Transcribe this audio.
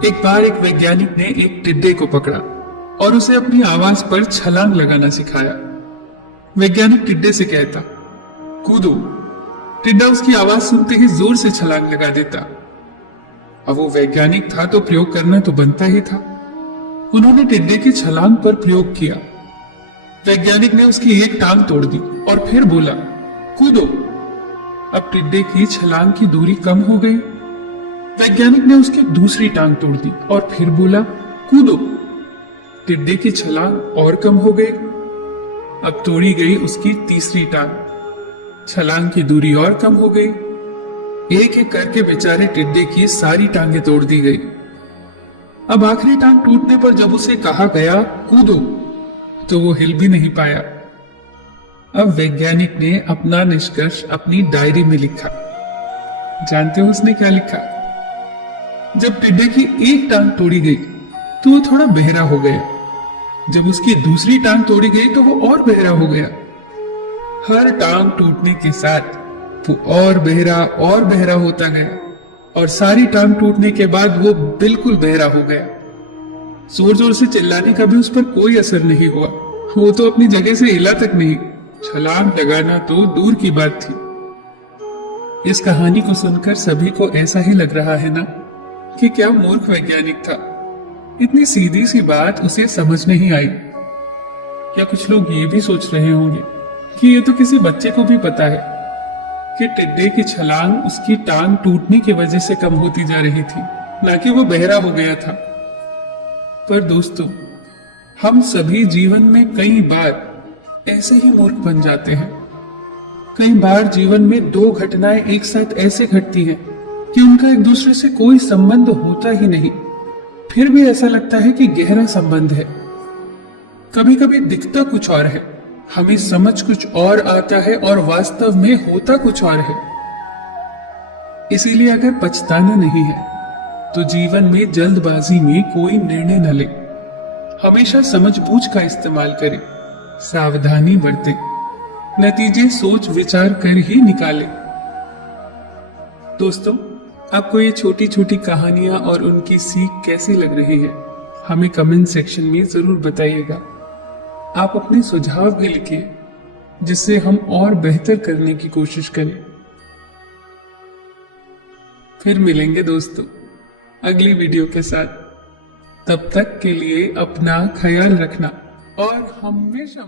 एक बार एक वैज्ञानिक ने एक टिड्डे को पकड़ा और उसे अपनी आवाज पर छलांग लगाना सिखाया। वैज्ञानिक टिड्डे से कहता, कूदो। टिड्डा उसकी आवाज सुनते ही जोर से छलांग लगा देता। अब वो वैज्ञानिक था तो प्रयोग करना तो बनता ही था। उन्होंने टिड्डे की छलांग पर प्रयोग किया। वैज्ञानिक ने उसकी एक टांग तोड़ दी और फिर बोला, कूदो। अब टिड्डे की छलांग की दूरी कम हो गई। वैज्ञानिक ने उसकी दूसरी टांग तोड़ दी और फिर बोला, कूदो। टिड्डे की छलांग और कम हो गई। अब तोड़ी गई उसकी तीसरी टांग। छलांग की दूरी और कम हो गई। एक एक करके बेचारे टिड्डे की सारी टांगें तोड़ दी गई। अब आखिरी टांग टूटने पर जब उसे कहा गया कूदो, तो वो हिल भी नहीं पाया। अब वैज्ञानिक ने अपना निष्कर्ष अपनी डायरी में लिखा। जानते हो उसने क्या लिखा? जब टिड्डे की एक टांग तोड़ी गई तो वो थोड़ा बहरा हो गया। जब उसकी दूसरी टांग तोड़ी गई तो वो और बहरा हो गया। हर टांग टूटने के साथ वो और बहरा होता गया और सारी टांग टूटने के बाद वो बिल्कुल बहरा हो गया। जोर जोर से चिल्लाने का भी उस पर कोई असर नहीं हुआ। वो तो अपनी जगह से हिला तक नहीं। छलांग लगाना तो दूर की बात थी। इस कहानी को सुनकर सभी को ऐसा ही लग रहा है ना कि क्या मूर्ख वैज्ञानिक था। इतनी सीधी सी बात उसे समझ नहीं आई। क्या कुछ लोग ये भी सोच रहे होंगे कि ये तो किसी बच्चे को भी पता है कि टिड्डे की छलांग उसकी टांग टूटने की वजह से कम होती जा रही थी, ना कि वो बहरा हो गया था। पर दोस्तों, हम सभी जीवन में कई बार ऐसे ही मूर्ख बन जाते हैं। कई बार जीवन में दो घटनाएं एक साथ ऐसे घटती हैं कि उनका एक दूसरे से कोई संबंध होता ही नहीं, फिर भी ऐसा लगता है कि गहरा संबंध है। कभी कभी दिखता कुछ और है, हमें समझ कुछ और आता है और वास्तव में होता कुछ और है। इसीलिए अगर पछताना नहीं है तो जीवन में जल्दबाजी में कोई निर्णय न ले। हमेशा समझबूझ का इस्तेमाल करें, सावधानी बरतें, नतीजे सोच विचार कर ही निकालें। दोस्तों, आपको ये छोटी छोटी कहानियां और उनकी सीख कैसी लग रही है, हमें कमेंट सेक्शन में जरूर बताइएगा। आप अपने सुझाव भी लिखिए जिससे हम और बेहतर करने की कोशिश करें। फिर मिलेंगे दोस्तों अगली वीडियो के साथ। तब तक के लिए अपना ख्याल रखना और हमेशा